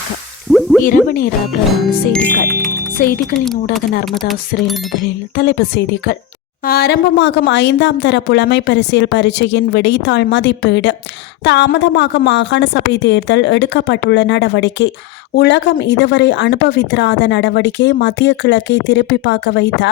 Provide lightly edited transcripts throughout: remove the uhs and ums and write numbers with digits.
வணக்கம். இரவு நேர பிரதான செய்திகளின் ஊடாக நர்மதா சிறையில் முதலில் தலைப்புச் செய்திகள். ஆரம்பமாகும் 5ஆம் தர புலமை பரிசில் பரீட்சையின் விடைத்தாள் மதிப்பீடு. தாமதமாக மாகாண சபை தேர்தல் எடுக்கப்பட்டுள்ள நடவடிக்கை. உலகம் இதுவரை அனுபவித்திராத நடவடிக்கை. மத்திய கிழக்கை திருப்பி பார்க்க வைத்த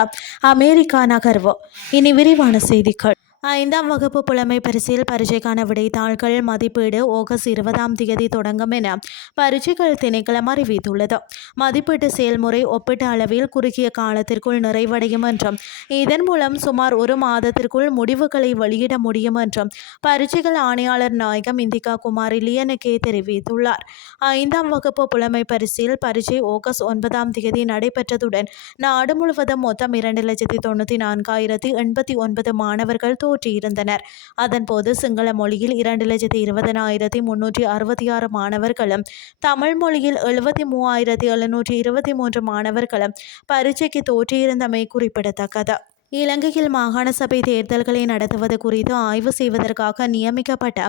அமெரிக்கா நகர்வு. இனி விரிவான செய்திகள். 5ஆம் வகுப்பு புலமை பரிசில் பரீட்சைக்கான விடைத்தாள்கள் மதிப்பீடு ஆகஸ்ட் 20ஆம் தேதி தொடங்கும் என பரீட்சைகள் திணைக்களம் அறிவித்துள்ளது. மதிப்பீட்டு செயல்முறை ஒப்பீட்டு அளவில் குறுகிய காலத்திற்குள் நிறைவடையும் என்றும் இதன் மூலம் சுமார் ஒரு மாதத்திற்குள் முடிவுகளை வெளியிட முடியும் என்றும் பரீட்சைகள் ஆணையாளர் நாயகம் இந்திகா குமாரி லியனகே தெரிவித்துள்ளார். 5ஆம் வகுப்பு புலமை பரிசில் பரீட்சை ஆகஸ்ட் 9ஆம் தேதி நடைபெற்றதுடன் நாடு முழுவதும் மொத்தம் 2,94,089 மாணவர்கள் தோற்றியிருந்தனர். அதன்போது சிங்கள மொழியில் 2,20,366 மாணவர்களும் தமிழ் மொழியில் 73,723 மாணவர்களும் பரீட்சைக்கு தோற்றியிருந்தமை குறிப்பிடத்தக்கது. இலங்கையில் மாகாண சபை தேர்தல்களை நடத்துவது குறித்து ஆய்வு செய்வதற்காக நியமிக்கப்பட்ட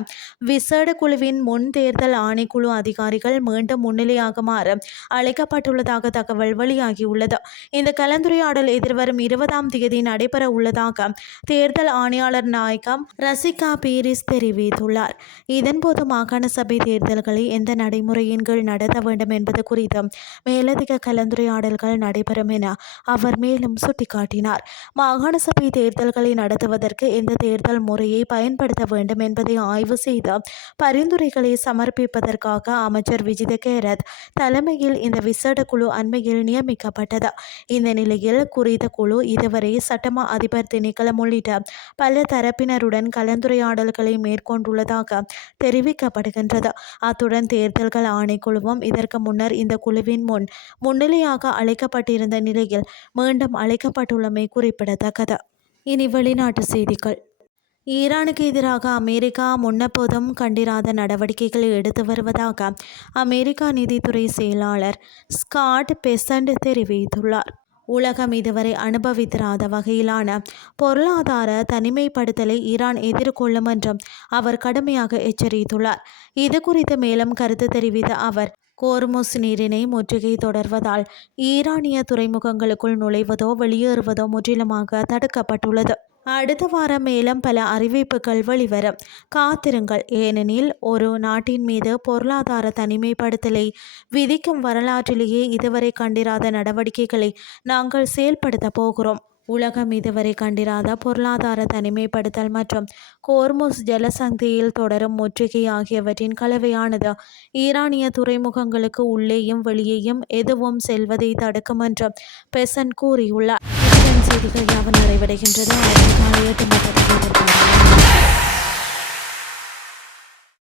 விசேட குழுவின் முன் தேர்தல் ஆணைக்குழு அதிகாரிகள் மீண்டும் முன்னிலையாகுமாறு அழைக்கப்பட்டுள்ளதாக தகவல் வெளியாகியுள்ளது. இந்த கலந்துரையாடல் எதிர்வரும் 20ஆம் தேதி நடைபெற உள்ளதாக தேர்தல் ஆணையாளர் நாயகம் ரசிகா பீரிஸ் தெரிவித்துள்ளார். இதன்போது மாகாண சபை தேர்தல்களை எந்த நடைமுறையின் கீழ் நடத்த வேண்டும் என்பது குறித்து மேலதிக கலந்துரையாடல்கள் நடைபெறும் என அவர் மேலும் சுட்டிக்காட்டினார். மாகாண சபை தேர்தல்களை நடத்துவதற்கு எந்த தேர்தல் முறையை பயன்படுத்த வேண்டும் என்பதை ஆய்வு செய்து பரிந்துரைகளை சமர்ப்பிப்பதற்காக அமைச்சர் விஜித கேரத் தலைமையில் இந்த விசேட குழு அண்மையில் நியமிக்கப்பட்டது. இந்த நிலையில் குறித்த குழு இதுவரை சட்டமா அதிபர் திணைக்களம் உள்ளிட்ட பல தரப்பினருடன் கலந்துரையாடல்களை மேற்கொண்டுள்ளதாக தெரிவிக்கப்படுகின்றது. அத்துடன் தேர்தல்கள் ஆணைக்குழுவும் இதற்கு முன்னர் இந்த குழுவின் முன்னிலையாக அழைக்கப்பட்டிருந்த நிலையில் மீண்டும் அழைக்கப்பட்டுள்ளமை குறிப்பிடத்தக்கது. இனி வெளிநாட்டு செய்திகள். ஈரானுக்கு எதிராக அமெரிக்கா முன்னெப்போதும் கண்டிராத நடவடிக்கைகளை எடுத்து வருவதாக அமெரிக்கா நிதித்துறை செயலாளர் ஸ்காட் பெசன்ட் தெரிவித்துள்ளார். உலகம் இதுவரை அனுபவித்திராத வகையிலான பொருளாதார தனிமைப்படுத்தலை ஈரான் எதிர்கொள்ளும் என்றும் அவர் கடுமையாக எச்சரித்துள்ளார். இது குறித்து மேலும் கருத்து தெரிவித்த அவர், கோர்முஸ் நீரிணை முற்றுகை தொடர்வதால் ஈரானிய துறைமுகங்களுக்குள் நுழைவதோ வெளியேறுவதோ முற்றிலுமாக தடுக்கப்பட்டுள்ளது. அடுத்த வாரம் மேலும் பல அறிவிப்புகள் வெளிவரும். காத்திருங்கள். ஏனெனில் ஒரு நாட்டின் மீது பொருளாதார தனிமைப்படுத்தலை விதிக்கும் வரலாற்றிலேயே இதுவரை கண்டிராத நடவடிக்கைகளை நாங்கள் செயல்படுத்த போகிறோம். உலகம் இதுவரை கண்டிராத பொருளாதார தனிமைப்படுத்தல் மற்றும் கோர்முஸ் ஜலசந்தியில் தொடரும் முற்றுகை ஆகியவற்றின் கலவையானது ஈரானிய துறைமுகங்களுக்கு உள்ளேயும் வெளியேயும் எதுவும் செல்வதை தடுக்கும் என்று பெசன்ட் கூறியுள்ளார். செய்திகள் யாவும் நிறைவடைகின்றது.